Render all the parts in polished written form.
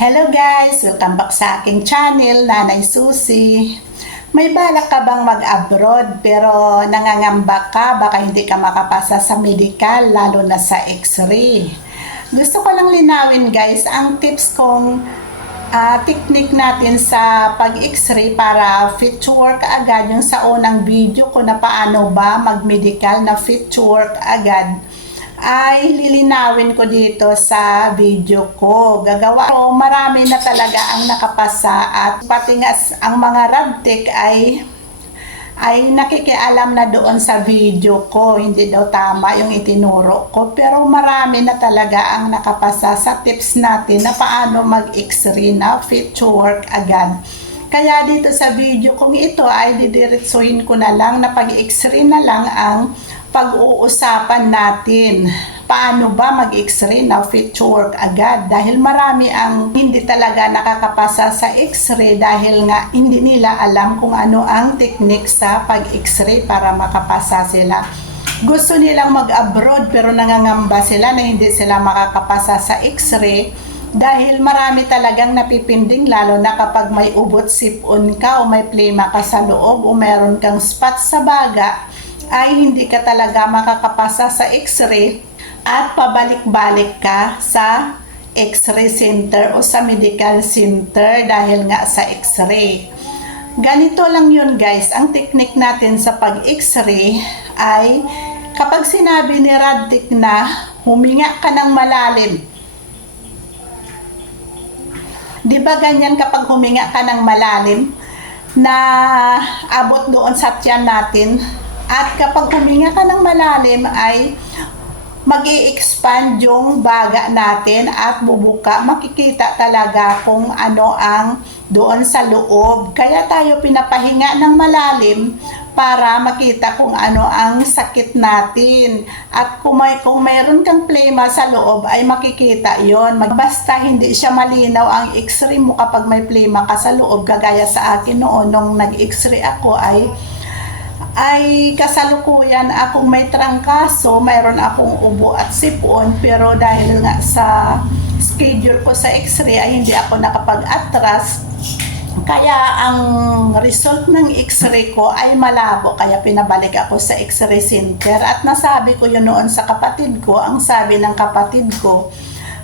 Hello guys! Welcome back sa aking channel, Nanay Susie. May balak ka bang mag-abroad pero nangangamba ka baka hindi ka makapasa sa medical lalo na sa x-ray? Gusto ko lang linawin guys ang tips kong technique natin sa pag-x-ray para fit to work agad yung sa unang video ko na paano ba mag-medical na fit to work agad ay lilinawin ko dito sa video ko. Gagawa ko, marami na talaga ang nakapasa at pati nga ang mga radtech ay nakikialam na doon sa video ko. Hindi daw tama yung itinuro ko. Pero marami na talaga ang nakapasa sa tips natin na paano mag-x-ray na fit to work agad. Kaya dito sa video kong ito ay didiretsuhin ko na lang na pag-x-ray na lang ang pag-uusapan natin. Paano ba mag-x-ray na fit to work agad? Dahil marami ang hindi talaga nakakapasa sa x-ray dahil nga hindi nila alam kung ano ang technique sa pag-x-ray para makapasa sila. Gusto nilang mag-abroad pero nangangamba sila na hindi sila makakapasa sa x-ray dahil marami talagang napipinding lalo na kapag may ubot sipon ka o may plema ka sa loob o meron kang spot sa baga ay hindi ka talaga makakapasa sa x-ray at pabalik-balik ka sa x-ray center o sa medical center dahil nga sa x-ray. Ganito lang yun guys, ang technique natin sa pag-x-ray ay kapag sinabi ni radtech na huminga ka ng malalim. Di ba ganyan kapag huminga ka ng malalim na abot doon sa tiyan natin? At kapag huminga ka ng malalim ay mag-i-expand yung baga natin at bubuka. Makikita talaga kung ano ang doon sa loob. Kaya tayo pinapahinga ng malalim para makita kung ano ang sakit natin. At kung mayroon kang plema sa loob ay makikita yon. Basta hindi siya malinaw ang x-ray mo kapag may plema ka sa loob. Kagaya sa akin noon nung nag-x-ray ako ay kasalukuyan akong may trangkaso, mayroon akong ubo at sipon, pero dahil nga sa schedule ko sa x-ray ay hindi ako nakapag-atras, kaya ang result ng x-ray ko ay malabo, kaya pinabalik ako sa x-ray center at nasabi ko yun noon sa kapatid ko. Ang sabi ng kapatid ko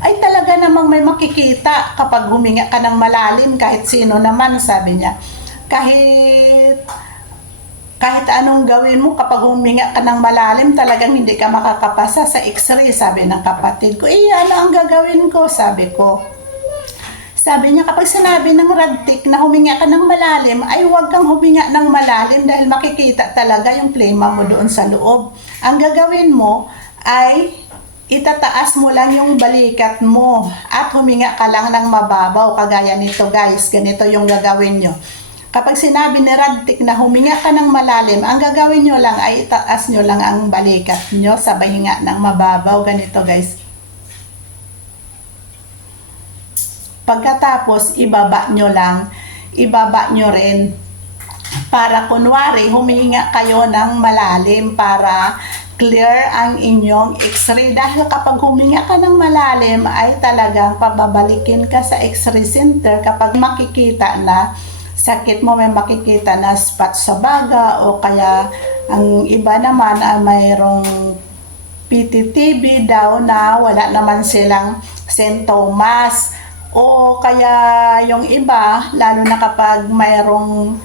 ay talaga namang may makikita kapag huminga ka ng malalim, kahit sino naman, sabi niya, kahit anong gawin mo kapag huminga ka ng malalim, talagang hindi ka makakapasa sa x-ray, sabi ng kapatid ko. Ano ang gagawin ko? Sabi ko. Sabi niya, kapag sinabi ng radtech na huminga ka ng malalim, ay huwag kang huminga ng malalim dahil makikita talaga yung plema mo doon sa loob. Ang gagawin mo ay itataas mo lang yung balikat mo at huminga ka lang ng mababaw. Kagaya nito guys, ganito yung gagawin nyo. Kapag sinabi ni radtech na huminga ka ng malalim, ang gagawin nyo lang ay itaas nyo lang ang balikat nyo sa hinga ng mababaw. Ganito guys. Pagkatapos, ibaba nyo rin. Para kunwari, huminga kayo ng malalim para clear ang inyong x-ray. Dahil kapag huminga ka ng malalim, ay talagang pababalikin ka sa x-ray center kapag makikita na sakit mo, may makikita na spot sa baga o kaya ang iba naman ay mayroong PTTB daw na wala naman silang sintomas o kaya yung iba, lalo na kapag mayroong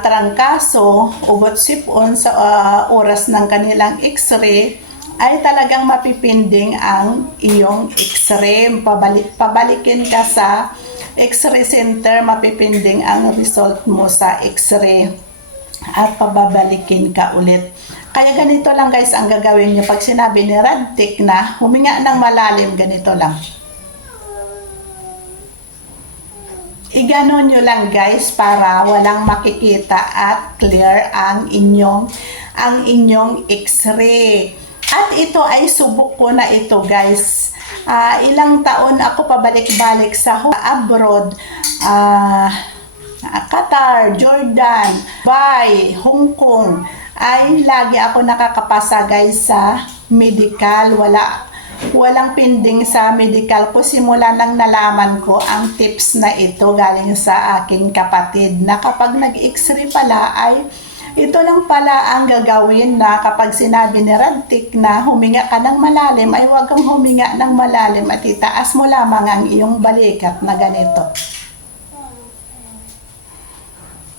trangkaso, ubot sipon sa oras ng kanilang x-ray ay talagang mapipinding ang iyong x-ray. Pabalikin ka sa x-ray center, mapipinding ang result mo sa x-ray at pababalikin ka ulit. Kaya ganito lang guys ang gagawin nyo pag sinabi ni radtech na huminga ng malalim, ganito lang. Iganon nyo lang guys para walang makikita at clear ang inyong x-ray. At ito ay subok ko na ito guys. Ilang taon ako pabalik-balik sa abroad, Qatar, Jordan, Dubai, Hong Kong, ay lagi ako nakakapasa guys sa medical. walang pending sa medical ko simula nang nalaman ko ang tips na ito galing sa aking kapatid na kapag nag-x-ray pala ay ito lang pala ang gagawin na kapag sinabi ni Radtik na huminga ka ng malalim ay huwag kang huminga ng malalim at itaas mo lamang ang iyong balikat na ganito.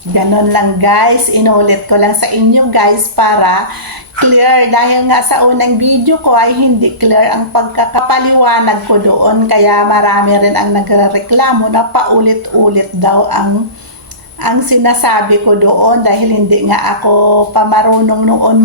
Ganon lang guys, inulit ko lang sa inyo guys para clear dahil nga sa unang video ko ay hindi clear ang pagkakapaliwanag ko doon kaya marami rin ang nagrereklamo na paulit-ulit daw ang sinasabi ko doon dahil hindi nga ako pamarunong noon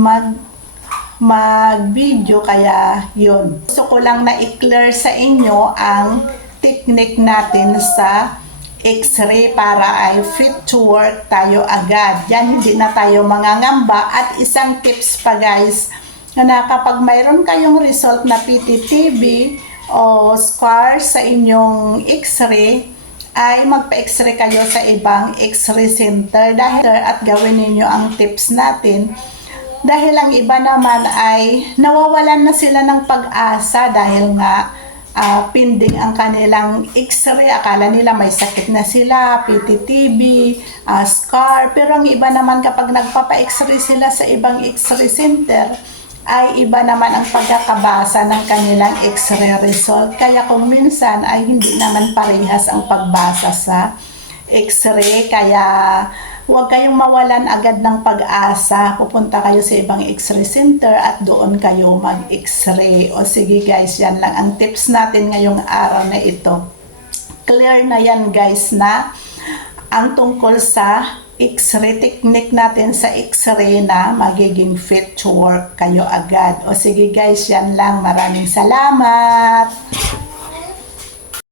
mag-video kaya yun. Gusto ko lang na i-clear sa inyo ang technique natin sa x-ray para ay fit to work tayo agad. Yan, hindi na tayo mangangamba. At isang tips pa guys, na kapag mayroon kayong result na PTTB o scar sa inyong x-ray, ay magpa-x-ray kayo sa ibang x-ray center dahil at gawin ninyo ang tips natin dahil ang iba naman ay nawawalan na sila ng pag-asa dahil nga pending ang kanilang x-ray, akala nila may sakit na sila, PTTB, scar, pero ang iba naman kapag nagpapa-x-ray sila sa ibang x-ray center ay iba naman ang pagkakabasa ng kanilang x-ray result. Kaya kung minsan ay hindi naman parehas ang pagbasa sa x-ray. Kaya huwag kayong mawalan agad ng pag-asa. Pupunta kayo sa ibang x-ray center at doon kayo mag-x-ray. O sige guys, yan lang ang tips natin ngayong araw na ito. Clear na yan guys na ang tungkol sa x-ray technique natin sa x-ray na magiging fit to work kayo agad. O sige guys, yan lang. Maraming salamat!